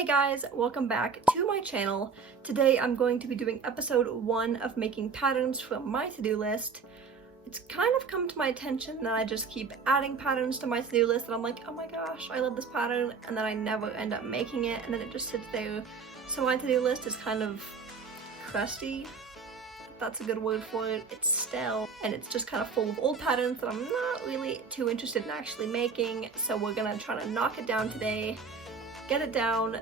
Hey guys, welcome back to my channel. Today I'm going to be doing episode 1 of making patterns from my to-do list. It's kind of come to my attention that I just keep adding patterns to my to-do list and I'm like, oh my gosh, I love this pattern, and then I never end up making it and then it just sits there. So my to-do list is kind of crusty, if that's a good word for it. It's stale and it's just kind of full of old patterns that I'm not really too interested in actually making. So we're gonna try to knock it down today. Get it down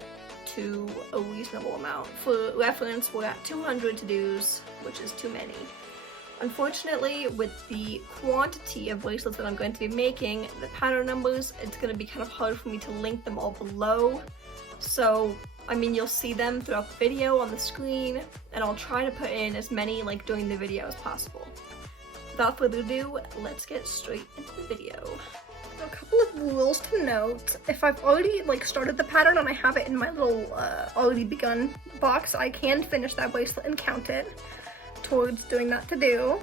to a reasonable amount. For reference, we're at 200 to-dos, which is too many. Unfortunately, with the quantity of bracelets that I'm going to be making, the pattern numbers, it's going to be kind of hard for me to link them all below. So, I mean, you'll see them throughout the video on the screen, and I'll try to put in as many like during the video as possible. Without further ado, let's get straight into the video. A couple of rules to note. If I've already like started the pattern and I have it in my little already begun box, I can finish that bracelet and count it towards doing that to do.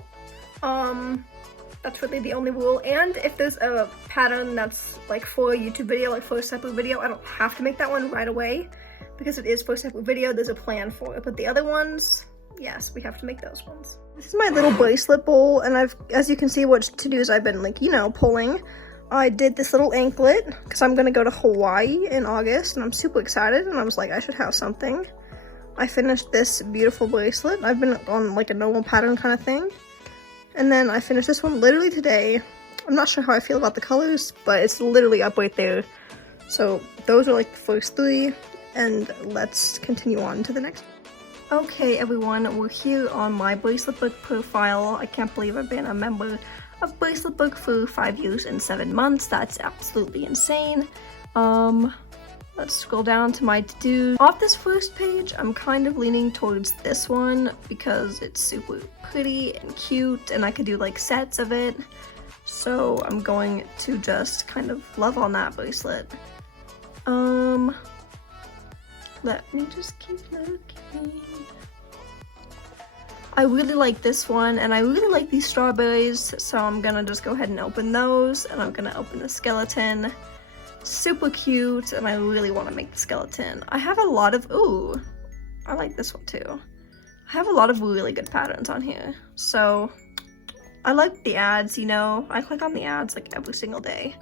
That's really the only rule. And if there's a pattern that's like for a YouTube video, like for a separate video, I don't have to make that one right away because it is for a separate video. There's a plan for it. But the other ones, yes, we have to make those ones. This is my little bracelet bowl, and as you can see, what to-dos I've been like, pulling. I did this little anklet because I'm gonna go to Hawaii in August and I'm super excited, and I was like, I should have something. I finished this beautiful bracelet. I've been on like a normal pattern kind of thing, and then I finished this one literally today. I'm not sure how I feel about the colors, but it's literally up right there. So those are like the first 3, and let's continue on to the next one. Okay everyone, we're here on my bracelet book profile. I can't believe I've been a member of bracelet book for 5 years and 7 months. That's absolutely insane. Let's scroll down to my to-do. Off this first page, I'm kind of leaning towards this one because it's super pretty and cute and I could do like sets of it. So I'm going to just kind of love on that bracelet. Let me just keep looking. I really like this one, and I really like these strawberries, so I'm gonna just go ahead and open those, and I'm gonna open the skeleton. Super cute, and I really want to make the skeleton. I have a lot of, ooh, I like this one too. I have a lot of really good patterns on here, so I like the ads, I click on the ads like every single day.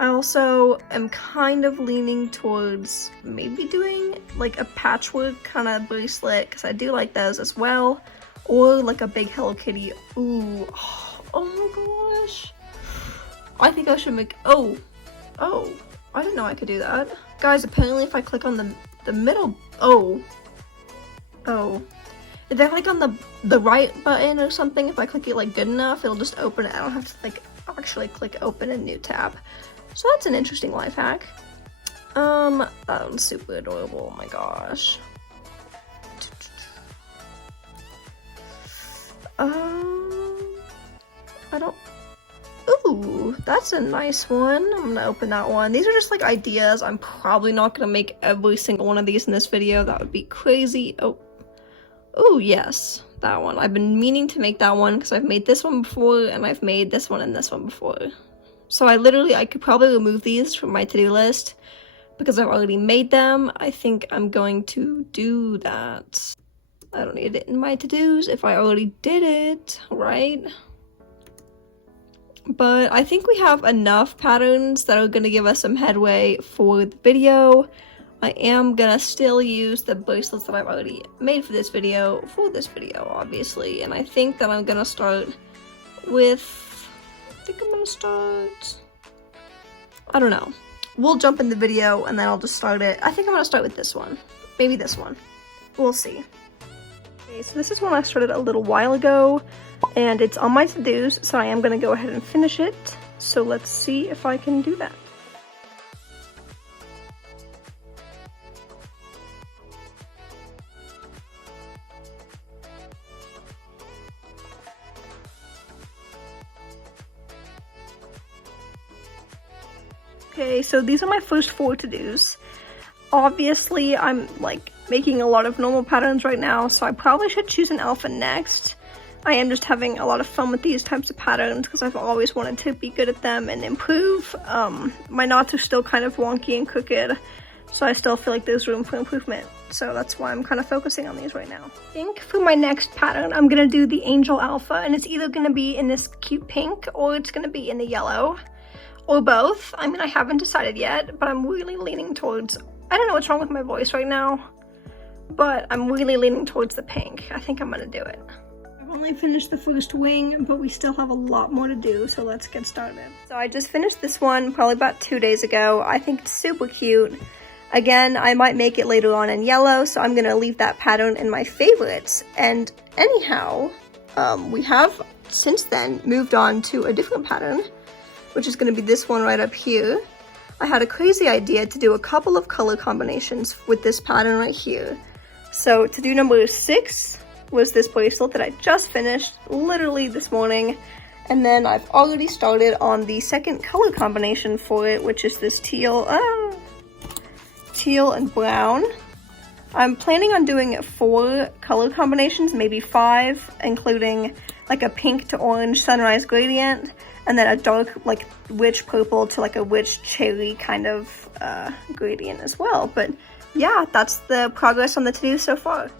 I also am kind of leaning towards maybe doing like a patchwork kind of bracelet because I do like those as well, or like a big Hello Kitty. Ooh, oh my gosh, I think I should make, oh, I didn't know I could do that. Guys, apparently if I click on the middle, if I click on the right button or something, if I click it like good enough, it'll just open it. I don't have to like actually click open a new tab. So that's an interesting life hack. That one's super adorable, oh my gosh. I don't, ooh, that's a nice one. I'm gonna open that one. These are just like ideas. I'm probably not gonna make every single one of these in this video. That would be crazy. Oh, yes, that one. I've been meaning to make that one because I've made this one before and I've made this one and this one before. So I could probably remove these from my to-do list because I've already made them. I think I'm going to do that. I don't need it in my to-dos if I already did it, right? But I think we have enough patterns that are going to give us some headway for the video. I am going to still use the bracelets that I've already made for this video, obviously. And I think that I'm going to start with, I don't know. We'll jump in the video and then I'll just start it. I think I'm gonna start with this one. Maybe this one. We'll see. Okay, so this is one I started a little while ago and it's on my to-dos, so I am gonna go ahead and finish it. So let's see if I can do that. Okay, so these are my first 4 to-dos. Obviously, I'm like making a lot of normal patterns right now, so I probably should choose an alpha next. I am just having a lot of fun with these types of patterns because I've always wanted to be good at them and improve. My knots are still kind of wonky and crooked, So I still feel like there's room for improvement. So that's why I'm kind of focusing on these right now. I think for my next pattern, I'm gonna do the Angel Alpha, and it's either gonna be in this cute pink or it's gonna be in the yellow or both. I mean, I haven't decided yet, but I'm really leaning towards, I don't know what's wrong with my voice right now, but I'm really leaning towards the pink. I think I'm gonna do it. I've only finished the first wing, but we still have a lot more to do, so let's get started. So I just finished this one probably about 2 days ago. I think it's super cute. Again, I might make it later on in yellow, so I'm gonna leave that pattern in my favorites. And anyhow, we have since then moved on to a different pattern, which is gonna be this one right up here. I had a crazy idea to do a couple of color combinations with this pattern right here. So to do number 6 was this bracelet that I just finished literally this morning. And then I've already started on the second color combination for it, which is this teal and brown. I'm planning on doing 4 color combinations, maybe 5, including like a pink to orange sunrise gradient, and then a dark like witch purple to like a witch cherry kind of gradient as well. But yeah, that's the progress on the to-do so far.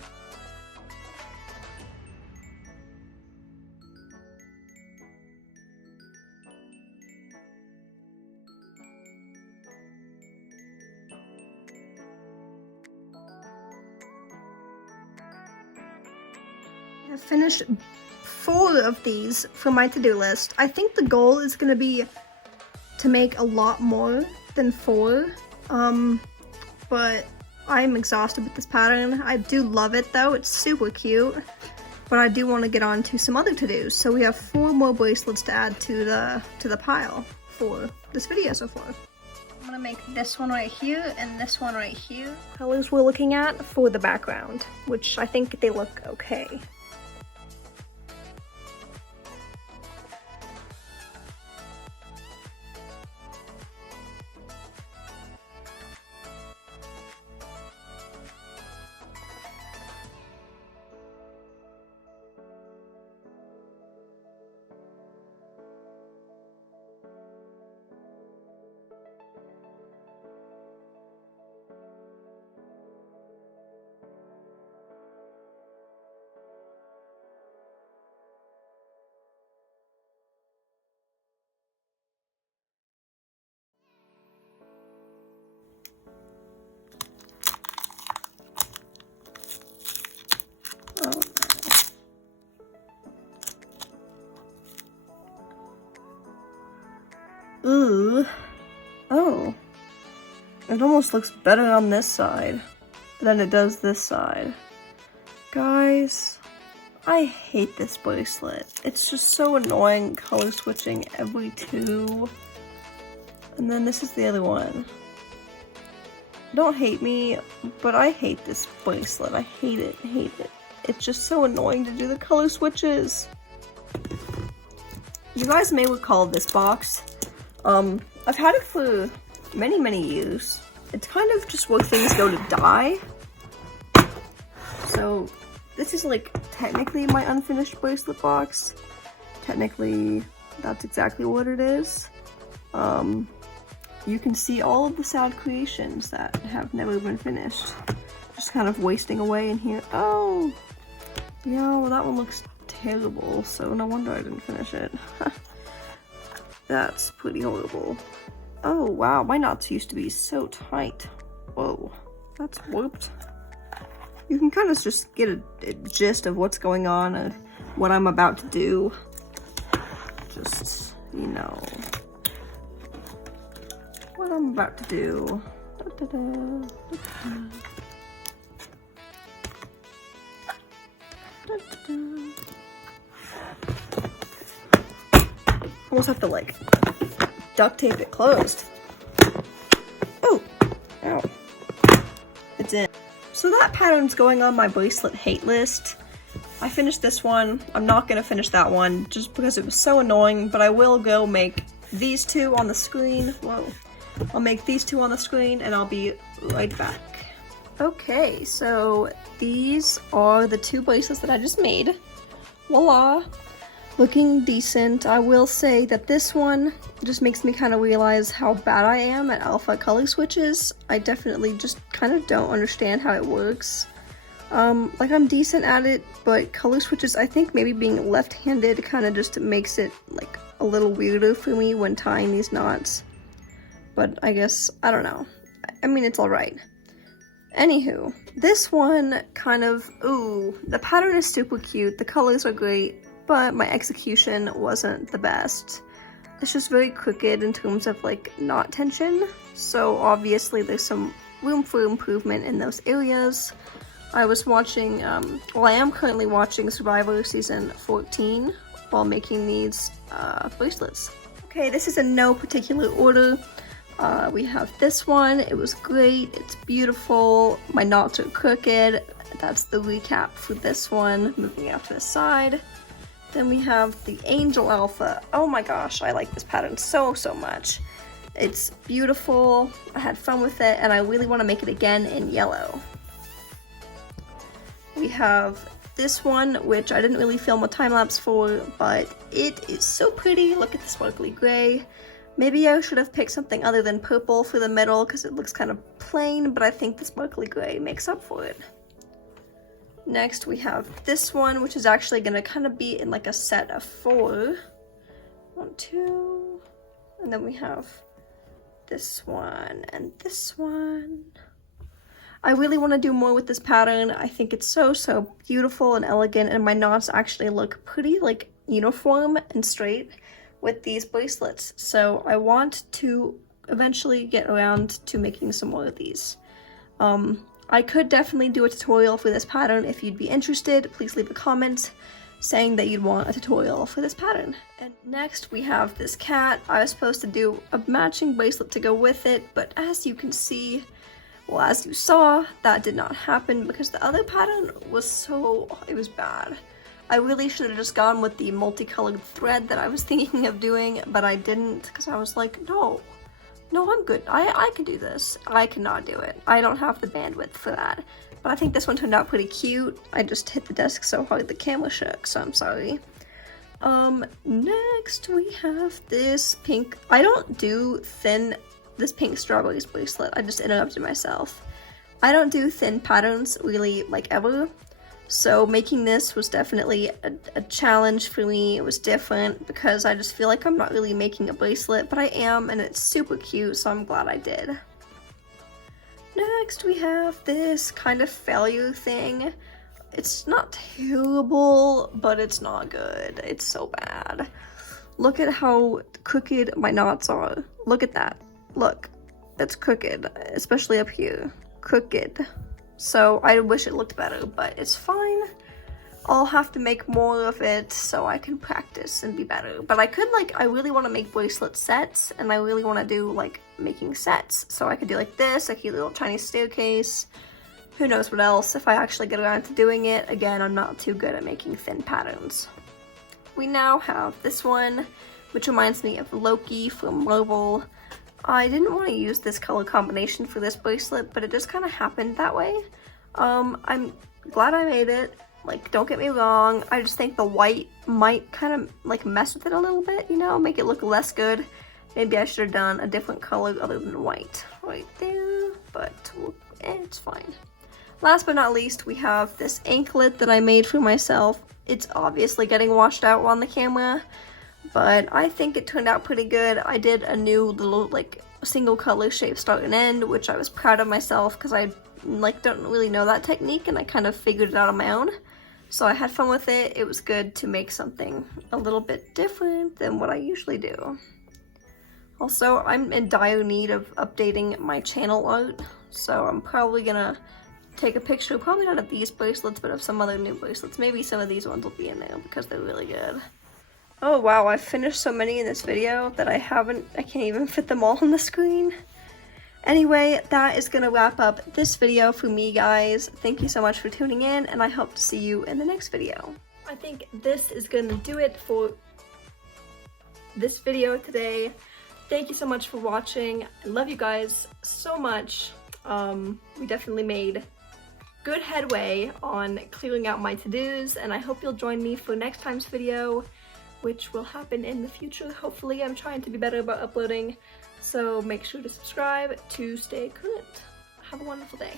I've finished 4 of these for my to-do list. I think the goal is going to be to make a lot more than 4, but I'm exhausted with this pattern. I do love it though, it's super cute, but I do want to get on to some other to-dos. So we have 4 more bracelets to add to the pile for this video so far. I'm gonna make this one right here and this one right here. Colors we're looking at for the background, which I think they look okay. Ooh. Oh. It almost looks better on this side than it does this side. Guys, I hate this bracelet. It's just so annoying color switching every 2. And then this is the other one. Don't hate me, but I hate this bracelet. I hate it, hate it. It's just so annoying to do the color switches. You guys may recall this box. I've had it for many years. It's kind of just where things go to die. So this is like technically my unfinished bracelet box. Technically, that's exactly what it is. You can see all of the sad creations that have never been finished. Just kind of wasting away in here. Oh, yeah, well that one looks terrible, so no wonder I didn't finish it. That's pretty horrible. Oh wow, my knots used to be so tight. Whoa, that's warped. You can kind of just get a gist of what's going on and what I'm about to do. Just, you know, what I'm about to do. Da, da, da, da, da. Da, da, da. Almost have to like duct tape it closed. Oh, ow. It's in. So that pattern's going on my bracelet hate list. I finished this one. I'm not gonna finish that one just because it was so annoying, but I will go make these 2 on the screen. Whoa. I'll make these 2 on the screen and I'll be right back. Okay, so these are the 2 bracelets that I just made. Voila. looking decent. I will say that this one just makes me kind of realize how bad I am at alpha color switches. I definitely just kind of don't understand how it works. Like I'm decent at it, but color switches, I think maybe being left-handed kind of just makes it like a little weirder for me when tying these knots. But I guess, I don't know. I mean, it's alright. Anywho, this one kind of, ooh, the pattern is super cute, the colors are great, but my execution wasn't the best. It's just very crooked in terms of like knot tension, so obviously there's some room for improvement in those areas. I was watching, well I am currently watching Survivor Season 14 while making these bracelets. Okay, this is in no particular order. We have this one, it was great, it's beautiful, my knots are crooked, that's the recap for this one, moving out to the side. Then we have the Angel Alpha. Oh my gosh, I like this pattern so much. It's beautiful, I had fun with it, and I really want to make it again in yellow. We have this one, which I didn't really film a time-lapse for, but it is so pretty. Look at the sparkly gray. Maybe I should have picked something other than purple for the middle because it looks kind of plain, but I think the sparkly gray makes up for it. Next we have this one, which is actually going to kind of be in like a set of 4. 1, 2, and then we have this one and this one. I really want to do more with this pattern. I think it's so beautiful and elegant, and my knots actually look pretty like uniform and straight with these bracelets. So I want to eventually get around to making some more of these. I could definitely do a tutorial for this pattern. If you'd be interested, please leave a comment saying that you'd want a tutorial for this pattern. And next we have this cat. I was supposed to do a matching bracelet to go with it, but as you can see, well, as you saw, that did not happen because the other pattern was it was bad. I really should have just gone with the multicolored thread that I was thinking of doing, but I didn't because I was like, no, I'm good. I can do this. I cannot do it. I don't have the bandwidth for that. But I think this one turned out pretty cute. I just hit the desk so hard the camera shook, so I'm sorry. Next we have this pink. I don't do this pink strawberries bracelet. I just interrupted myself. I don't do thin patterns really like ever. So making this was definitely a challenge for me. It was different because I just feel like I'm not really making a bracelet, but I am, and it's super cute, so I'm glad I did. Next we have this kind of failure thing. It's not terrible, but it's not good. It's so bad. Look at how crooked my knots are. Look at that. Look, it's crooked, especially up here. Crooked. So I wish it looked better, but it's fine. I'll have to make more of it so I can practice and be better. But I really want to make bracelet sets, and I really want to do like making sets. So I could do like this, a cute little Chinese staircase. Who knows what else if I actually get around to doing it. Again, I'm not too good at making thin patterns. We now have this one, which reminds me of Loki from Marvel. I didn't want to use this color combination for this bracelet, but it just kind of happened that way. I'm glad I made it. Like, don't get me wrong, I just think the white might kind of like mess with it a little bit, you know, make it look less good. Maybe I should have done a different color other than white right there, but it's fine. Last but not least, we have this anklet that I made for myself. It's obviously getting washed out on the camera, but I think it turned out pretty good. I did a new little like single color shape start and end, which I was proud of myself because I like don't really know that technique, and I kind of figured it out on my own. So I had fun with it. It was good to make something a little bit different than what I usually do. Also, I'm in dire need of updating my channel art, so I'm probably gonna take a picture, probably not of these bracelets, but of some other new bracelets. Maybe some of these ones will be in there because they're really good. Oh wow, I've finished so many in this video that I can't even fit them all on the screen. Anyway, that is gonna wrap up this video for me, guys. Thank you so much for tuning in, and I hope to see you in the next video. I think this is gonna do it for this video today. Thank you so much for watching. I love you guys so much. We definitely made good headway on clearing out my to-dos, and I hope you'll join me for next time's video. which will happen in the future. Hopefully. I'm trying to be better about uploading, so make sure to subscribe to stay current. Have a wonderful day.